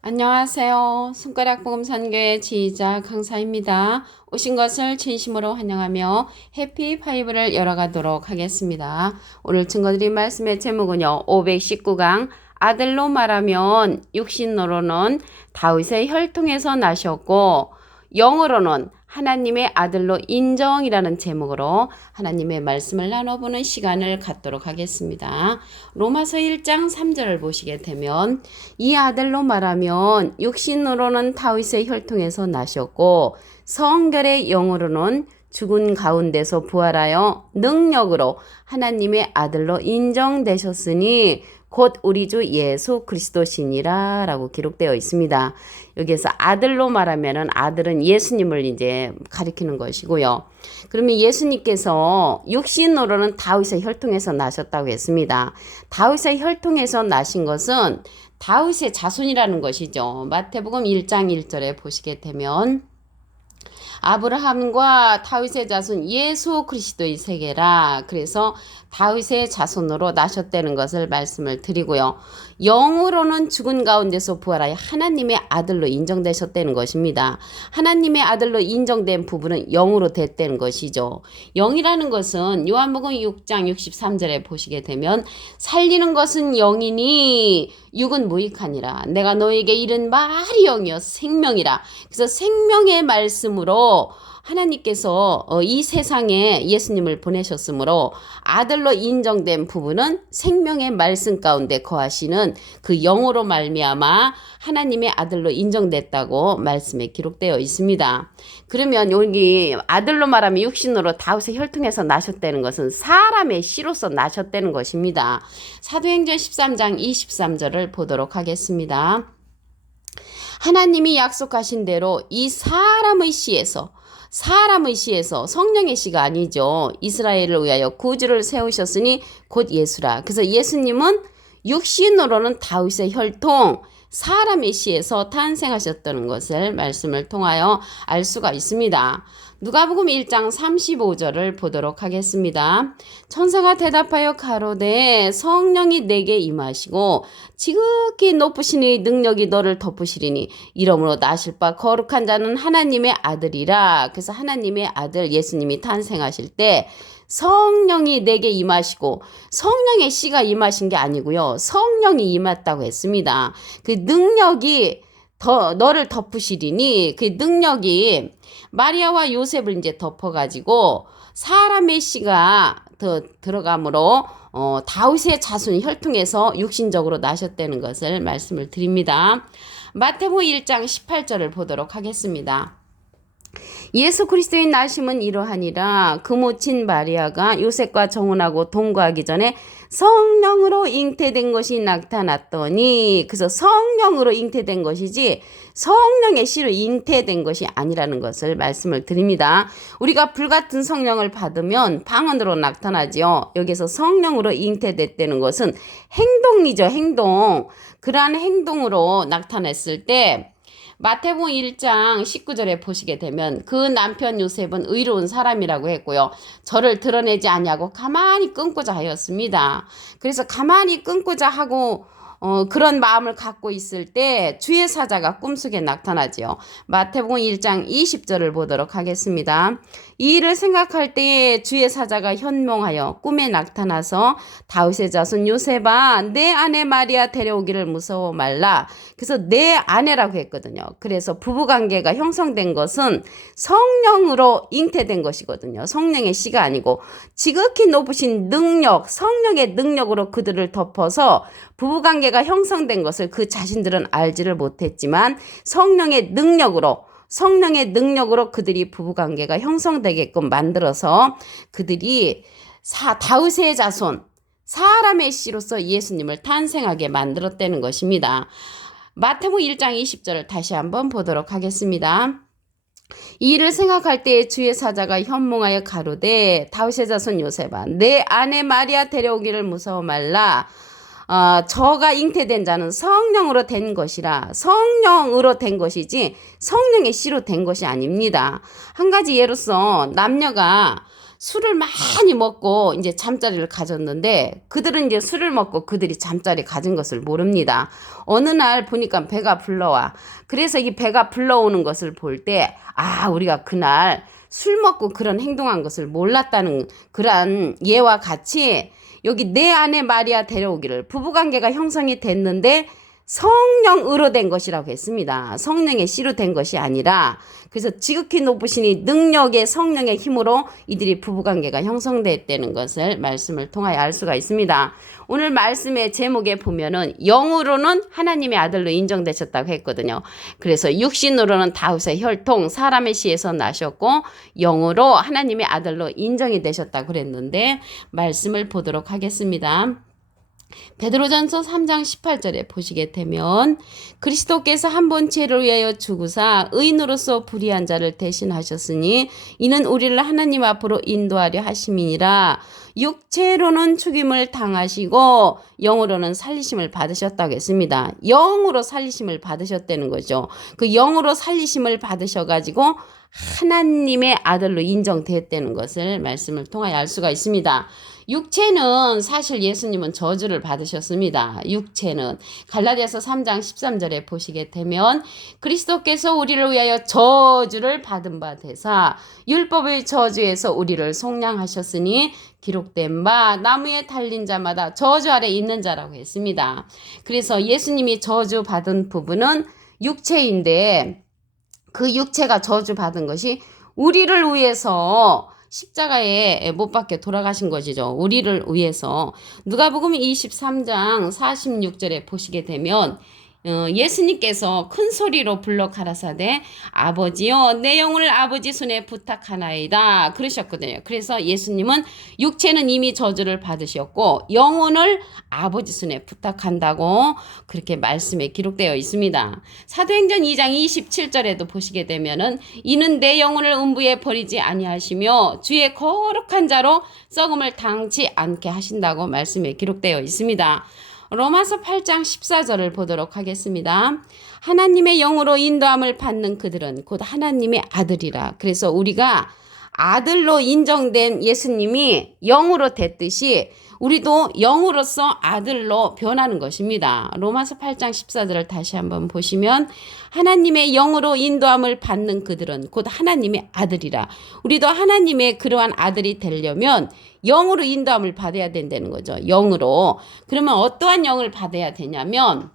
안녕하세요. 손가락 복음 선교의 지휘자 강사입니다. 오신 것을 진심으로 환영하며 해피 파이브를 열어가도록 하겠습니다. 오늘 증거드린 말씀의 제목은요. 519강 아들로 말하면 육신으로는 다윗의 혈통에서 나셨고 영어로는 하나님의 아들로 인정이라는 제목으로 하나님의 말씀을 나눠보는 시간을 갖도록 하겠습니다. 로마서 1장 3절을 보시게 되면 이 아들로 말하면 육신으로는 다윗의 혈통에서 나셨고 성결의 영으로는 죽은 가운데서 부활하여 능력으로 하나님의 아들로 인정되셨으니 곧 우리 주 예수 그리스도시니라 라고 기록되어 있습니다. 여기에서 아들로 말하면은 아들은 예수님을 이제 가리키는 것이고요. 그러면 예수님께서 육신으로는 다윗의 혈통에서 나셨다고 했습니다. 다윗의 혈통에서 나신 것은 다윗의 자손이라는 것이죠. 마태복음 1장 1절에 보시게 되면 아브라함과 다윗의 자손 예수 그리스도의 세계라. 그래서 다윗의 자손으로 나셨다는 것을 말씀을 드리고요. 영으로는 죽은 가운데서 부활하여 하나님의 아들로 인정되셨다는 것입니다. 하나님의 아들로 인정된 부분은 영으로 됐다는 것이죠. 영이라는 것은 요한복음 6장 63절에 보시게 되면 살리는 것은 영이니 육은 무익하니라. 내가 너에게 이른 말이 영이여 생명이라. 그래서 생명의 말씀으로 하나님께서 이 세상에 예수님을 보내셨으므로 아들로 인정된 부분은 생명의 말씀 가운데 거하시는 그 영으로 말미암아 하나님의 아들로 인정됐다고 말씀에 기록되어 있습니다. 그러면 여기 아들로 말하면 육신으로 다윗의 혈통에서 나셨다는 것은 사람의 씨로서 나셨다는 것입니다. 사도행전 13장 23절을 보도록 하겠습니다. 하나님이 약속하신 대로 이 사람의 씨에서 성령의 씨가 아니죠. 이스라엘을 위하여 구주를 세우셨으니 곧 예수라. 그래서 예수님은 육신으로는 다윗의 혈통, 사람의 씨에서 탄생하셨다는 것을 말씀을 통하여 알 수가 있습니다. 누가복음 1장 35절을 보도록 하겠습니다. 천사가 대답하여 가로되 성령이 내게 임하시고 지극히 높으시니 능력이 너를 덮으시리니 이러므로 나실 바 거룩한 자는 하나님의 아들이라. 그래서 하나님의 아들 예수님이 탄생하실 때 성령이 내게 임하시고 성령의 씨가 임하신 게 아니고요. 성령이 임했다고 했습니다. 그 능력이 너를 덮으시리니 그 능력이 마리아와 요셉을 이제 덮어가지고 사람의 씨가 더 들어가므로 다윗의 자손 혈통에서 육신적으로 나셨다는 것을 말씀을 드립니다. 마태복음 1장 18절을 보도록 하겠습니다. 예수 그리스도의 나심은 이러하니라. 그 모친 마리아가 요셉과 정혼하고 동거하기 전에 성령으로 잉태된 것이 나타났더니, 그래서 성령으로 잉태된 것이지 성령의 씨로 잉태된 것이 아니라는 것을 말씀을 드립니다. 우리가 불같은 성령을 받으면 방언으로 나타나죠. 여기서 성령으로 잉태됐다는 것은 행동이죠. 행동. 그러한 행동으로 나타냈을 때 마태복음 1장 19절에 보시게 되면 그 남편 요셉은 의로운 사람이라고 했고요. 저를 드러내지 아니하고 가만히 끊고자 하였습니다. 그래서 가만히 끊고자 하고 그런 마음을 갖고 있을 때 주의 사자가 꿈속에 나타나지요. 마태복음 1장 20절을 보도록 하겠습니다. 이 일을 생각할 때에 주의 사자가 현몽하여 꿈에 나타나서 다윗의 자손 요셉아 내 아내 마리아 데려오기를 무서워 말라. 그래서 내 아내라고 했거든요. 그래서 부부관계가 형성된 것은 성령으로 잉태된 것이거든요. 성령의 씨가 아니고 지극히 높으신 능력, 성령의 능력으로 그들을 덮어서 부부관계가 형성된 것을 그 자신들은 알지를 못했지만 성령의 능력으로 그들이 부부관계가 형성되게끔 만들어서 그들이 다윗의 자손, 사람의 씨로서 예수님을 탄생하게 만들었다는 것입니다. 마태복음 1장 20절을 다시 한번 보도록 하겠습니다. 이 일을 생각할 때에 주의 사자가 현몽하여 가로되 다윗의 자손 요셉아 내 아내 마리아 데려오기를 무서워 말라. 저가 잉태된 자는 성령으로 된 것이라. 성령으로 된 것이지 성령의 씨로 된 것이 아닙니다. 한 가지 예로서 남녀가 술을 많이 먹고 이제 잠자리를 가졌는데 그들은 이제 술을 먹고 그들이 잠자리 가진 것을 모릅니다. 어느 날 보니까 배가 불러와. 그래서 이 배가 불러오는 것을 볼 때 우리가 그날 술 먹고 그런 행동한 것을 몰랐다는 그러한 예와 같이 여기 내 아내 마리아 데려오기를 부부관계가 형성이 됐는데 성령으로 된 것이라고 했습니다. 성령의 씨로 된 것이 아니라 그래서 지극히 높으시니 능력의 성령의 힘으로 이들이 부부관계가 형성됐다는 것을 말씀을 통하여 알 수가 있습니다. 오늘 말씀의 제목에 보면은 영으로는 하나님의 아들로 인정되셨다고 했거든요. 그래서 육신으로는 다윗의 혈통 사람의 씨에서 나셨고 영으로 하나님의 아들로 인정이 되셨다고 그랬는데 말씀을 보도록 하겠습니다. 베드로전서 3장 18절에 보시게 되면 그리스도께서 한 번 죄를 위하여 죽으사 의인으로서 불의한 자를 대신하셨으니 이는 우리를 하나님 앞으로 인도하려 하심이니라. 육체로는 죽임을 당하시고 영으로는 살리심을 받으셨다고 했습니다. 영으로 살리심을 받으셨다는 거죠. 그 영으로 살리심을 받으셔가지고 하나님의 아들로 인정되었다는 것을 말씀을 통하여 알 수가 있습니다. 육체는 사실 예수님은 저주를 받으셨습니다. 육체는 갈라디아서 3장 13절에 보시게 되면 그리스도께서 우리를 위하여 저주를 받은 바 되사 율법의 저주에서 우리를 속량하셨으니 기록된 바 나무에 달린 자마다 저주 아래 있는 자라고 했습니다. 그래서 예수님이 저주 받은 부분은 육체인데 그 육체가 저주받은 것이 우리를 위해서 십자가에 못 박혀 돌아가신 것이죠. 우리를 위해서. 누가복음 23장 46절에 보시게 되면 예수님께서 큰 소리로 불러 가라사대 아버지여 내 영혼을 아버지 손에 부탁하나이다 그러셨거든요. 그래서 예수님은 육체는 이미 저주를 받으셨고 영혼을 아버지 손에 부탁한다고 그렇게 말씀에 기록되어 있습니다. 사도행전 2장 27절에도 보시게 되면은 이는 내 영혼을 음부에 버리지 아니하시며 주의 거룩한 자로 썩음을 당치 않게 하신다고 말씀에 기록되어 있습니다. 로마서 8장 14절을 보도록 하겠습니다. 하나님의 영으로 인도함을 받는 그들은 곧 하나님의 아들이라. 그래서 우리가 아들로 인정된 예수님이 영으로 됐듯이 우리도 영으로서 아들로 변하는 것입니다. 로마서 8장 14절을 다시 한번 보시면 하나님의 영으로 인도함을 받는 그들은 곧 하나님의 아들이라. 우리도 하나님의 그러한 아들이 되려면 영으로 인도함을 받아야 된다는 거죠. 영으로. 그러면 어떠한 영을 받아야 되냐면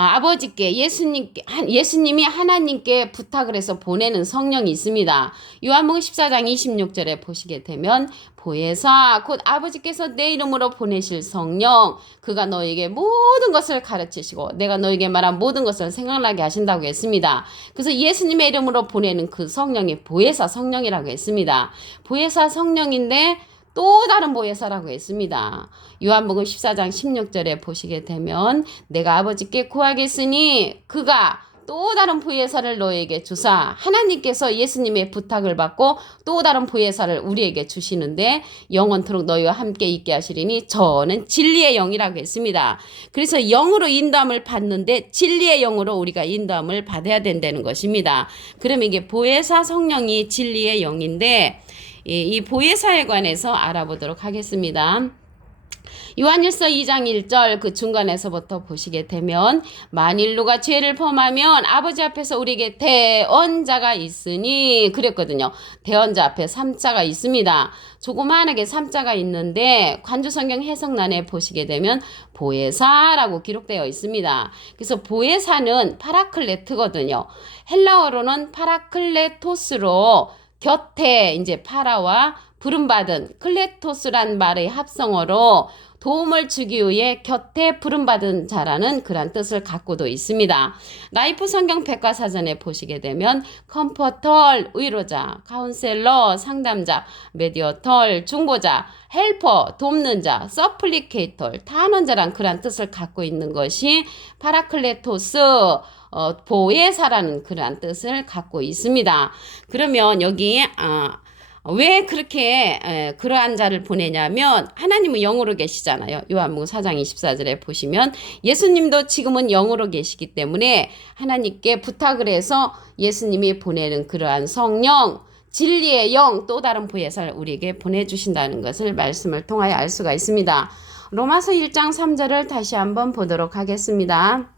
아버지께 예수님이 하나님께 부탁을 해서 보내는 성령이 있습니다. 요한복음 14장 26절에 보시게 되면 보혜사 곧 아버지께서 내 이름으로 보내실 성령 그가 너에게 모든 것을 가르치시고 내가 너에게 말한 모든 것을 생각나게 하신다고 했습니다. 그래서 예수님의 이름으로 보내는 그 성령이 보혜사 성령이라고 했습니다. 보혜사 성령인데 또 다른 보혜사라고 했습니다. 요한복음 14장 16절에 보시게 되면 내가 아버지께 구하겠으니 그가 또 다른 보혜사를 너에게 주사 하나님께서 예수님의 부탁을 받고 또 다른 보혜사를 우리에게 주시는데 영원토록 너희와 함께 있게 하시리니 저는 진리의 영이라고 했습니다. 그래서 영으로 인도함을 받는데 진리의 영으로 우리가 인도함을 받아야 된다는 것입니다. 그러면 이게 보혜사 성령이 진리의 영인데 이 보혜사에 관해서 알아보도록 하겠습니다. 요한일서 2장 1절 그 중간에서부터 보시게 되면 만일 누가 죄를 범하면 아버지 앞에서 우리에게 대언자가 있으니 그랬거든요. 대언자 앞에 3자가 있습니다. 조그만하게 3자가 있는데 관주성경 해석란에 보시게 되면 보혜사라고 기록되어 있습니다. 그래서 보혜사는 파라클레트거든요. 헬라어로는 파라클레토스로 곁에 이제 파라와 부름받은 클레토스란 말의 합성어로 도움을 주기 위해 곁에 부름받은 자라는 그런 뜻을 갖고도 있습니다. 라이프 성경 백과사전에 보시게 되면 컴포터, 위로자, 카운셀러, 상담자, 메디어털, 중보자, 헬퍼, 돕는 자, 서플리케이터, 탄원자란 그런 뜻을 갖고 있는 것이 파라클레토스, 보혜사라는 그러한 뜻을 갖고 있습니다. 그러면 여기 왜 그렇게 그러한 자를 보내냐면 하나님은 영으로 계시잖아요. 요한복음 4장 24절에 보시면 예수님도 지금은 영으로 계시기 때문에 하나님께 부탁을 해서 예수님이 보내는 그러한 성령 진리의 영, 또 다른 부예사를 우리에게 보내주신다는 것을 말씀을 통하여 알 수가 있습니다. 로마서 1장 3절을 다시 한번 보도록 하겠습니다.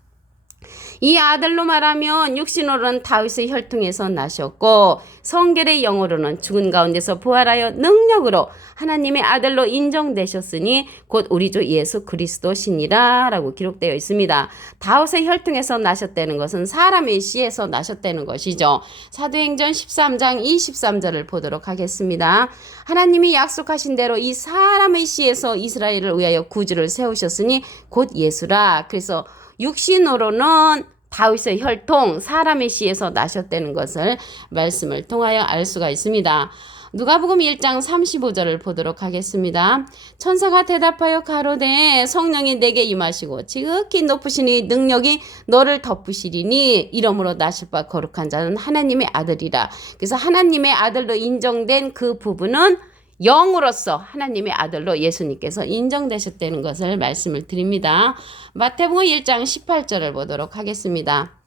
이 아들로 말하면 육신으로는 다윗의 혈통에서 나셨고 성결의 영으로는 죽은 가운데서 부활하여 능력으로 하나님의 아들로 인정되셨으니 곧 우리 주 예수 그리스도시니라 라고 기록되어 있습니다. 다윗의 혈통에서 나셨다는 것은 사람의 씨에서 나셨다는 것이죠. 사도행전 13장 23절을 보도록 하겠습니다. 하나님이 약속하신 대로 이 사람의 씨에서 이스라엘을 위하여 구주를 세우셨으니 곧 예수라. 그래서 육신으로는 다윗의 혈통, 사람의 씨에서 나셨다는 것을 말씀을 통하여 알 수가 있습니다. 누가복음 1장 35절을 보도록 하겠습니다. 천사가 대답하여 가로되 성령이 내게 임하시고 지극히 높으시니 능력이 너를 덮으시리니 이러므로 나실 바 거룩한 자는 하나님의 아들이라. 그래서 하나님의 아들로 인정된 그 부분은 영으로서 하나님의 아들로 예수님께서 인정되셨다는 것을 말씀을 드립니다. 마태복음 1장 18절을 보도록 하겠습니다.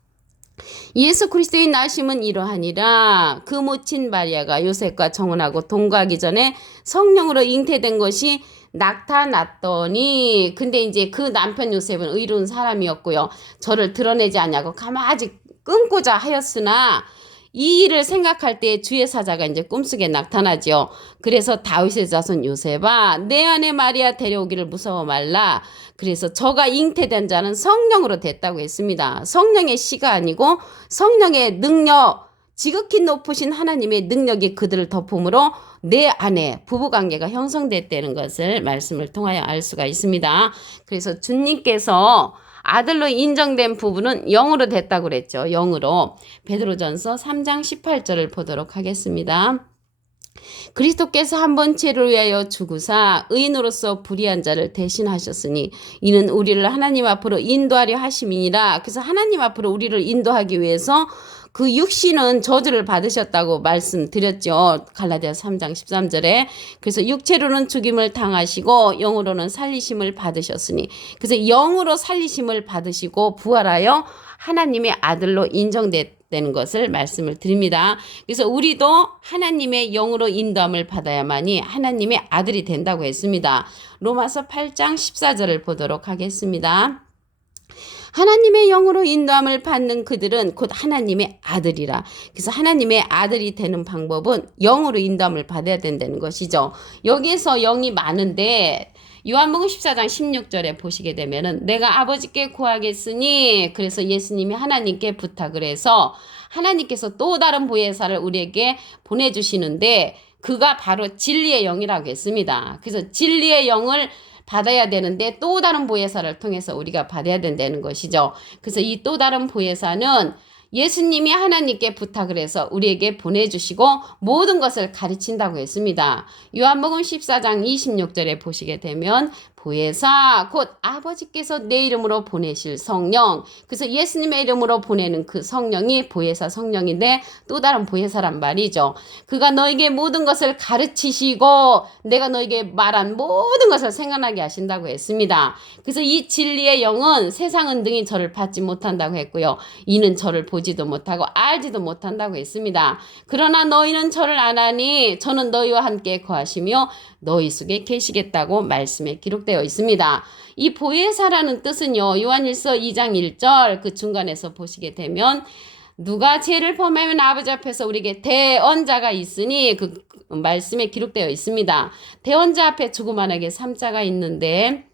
예수 그리스도의 나심은 이러하니라. 그 모친 마리아가 요셉과 정혼하고 동거하기 전에 성령으로 잉태된 것이 나타났더니, 근데 이제 그 남편 요셉은 의로운 사람이었고요. 저를 드러내지 않냐고 가만히 끊고자 하였으나 이 일을 생각할 때 주의 사자가 이제 꿈속에 나타나죠. 그래서 다윗의 자손 요셉아, 내 아내 마리아 데려오기를 무서워 말라. 그래서 저가 잉태된 자는 성령으로 됐다고 했습니다. 성령의 씨가 아니고 성령의 능력, 지극히 높으신 하나님의 능력이 그들을 덮음으로 내 안에 부부관계가 형성됐다는 것을 말씀을 통하여 알 수가 있습니다. 그래서 주님께서 아들로 인정된 부분은 영으로 됐다고 그랬죠. 영으로. 베드로전서 3장 18절을 보도록 하겠습니다. 그리스도께서 한 번 죄를 위하여 죽으사 의인으로서 불의한 자를 대신하셨으니 이는 우리를 하나님 앞으로 인도하려 하심이니라. 그래서 하나님 앞으로 우리를 인도하기 위해서 그 육신은 저주를 받으셨다고 말씀드렸죠. 갈라디아 3장 13절에. 그래서 육체로는 죽임을 당하시고 영으로는 살리심을 받으셨으니, 그래서 영으로 살리심을 받으시고 부활하여 하나님의 아들로 인정됐다는 것을 말씀을 드립니다. 그래서 우리도 하나님의 영으로 인도함을 받아야만이 하나님의 아들이 된다고 했습니다. 로마서 8장 14절을 보도록 하겠습니다. 하나님의 영으로 인도함을 받는 그들은 곧 하나님의 아들이라. 그래서 하나님의 아들이 되는 방법은 영으로 인도함을 받아야 된다는 것이죠. 여기에서 영이 많은데 요한복음 14장 16절에 보시게 되면은 내가 아버지께 구하겠으니, 그래서 예수님이 하나님께 부탁을 해서 하나님께서 또 다른 보혜사를 우리에게 보내주시는데 그가 바로 진리의 영이라고 했습니다. 그래서 진리의 영을 받아야 되는데 또 다른 보혜사를 통해서 우리가 받아야 된다는 것이죠. 그래서 이 또 다른 보혜사는 예수님이 하나님께 부탁을 해서 우리에게 보내주시고 모든 것을 가르친다고 했습니다. 요한복음 14장 26절에 보시게 되면 보혜사 곧 아버지께서 내 이름으로 보내실 성령, 그래서 예수님의 이름으로 보내는 그 성령이 보혜사 성령인데 또 다른 보혜사란 말이죠. 그가 너에게 모든 것을 가르치시고 내가 너에게 말한 모든 것을 생각나게 하신다고 했습니다. 그래서 이 진리의 영은 세상은 능히 저를 받지 못한다고 했고요. 이는 저를 보지도 못하고 알지도 못한다고 했습니다. 그러나 너희는 저를 아나니 저는 너희와 함께 거하시며 너희 속에 계시겠다고 말씀에 기록되어 있습니다. 이 보혜사라는 뜻은요, 요한일서 2장 1절 그 중간에서 보시게 되면 누가 죄를 범하면 아버지 앞에서 우리에게 대언자가 있으니 그 말씀에 기록되어 있습니다. 대언자 앞에 조그만하게 3자가 있는데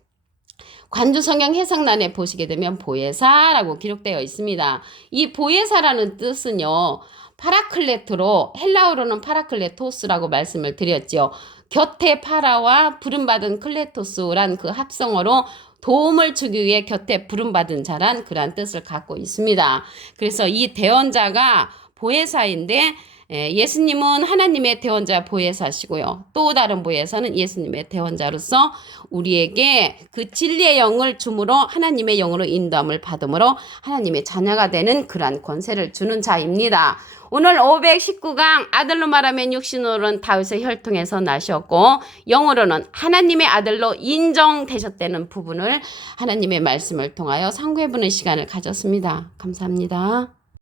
관주성경 해석란에 보시게 되면 보혜사라고 기록되어 있습니다. 이 보혜사라는 뜻은요, 파라클레토로, 헬라어로는 파라클레토스라고 말씀을 드렸죠. 곁에 파라와 부름받은 클레토스란 그 합성어로 도움을 주기 위해 곁에 부름받은 자란 그런 뜻을 갖고 있습니다. 그래서 이 대언자가 보혜사인데 예수님은 하나님의 대언자 보혜사시고요. 또 다른 보혜사는 예수님의 대언자로서 우리에게 그 진리의 영을 줌으로 하나님의 영으로 인도함을 받음으로 하나님의 자녀가 되는 그러한 권세를 주는 자입니다. 오늘 519강 아들로 말하면 육신으로는 다윗의 혈통에서 나셨고 영으로는 하나님의 아들로 인정되셨다는 부분을 하나님의 말씀을 통하여 상고해보는 시간을 가졌습니다. 감사합니다.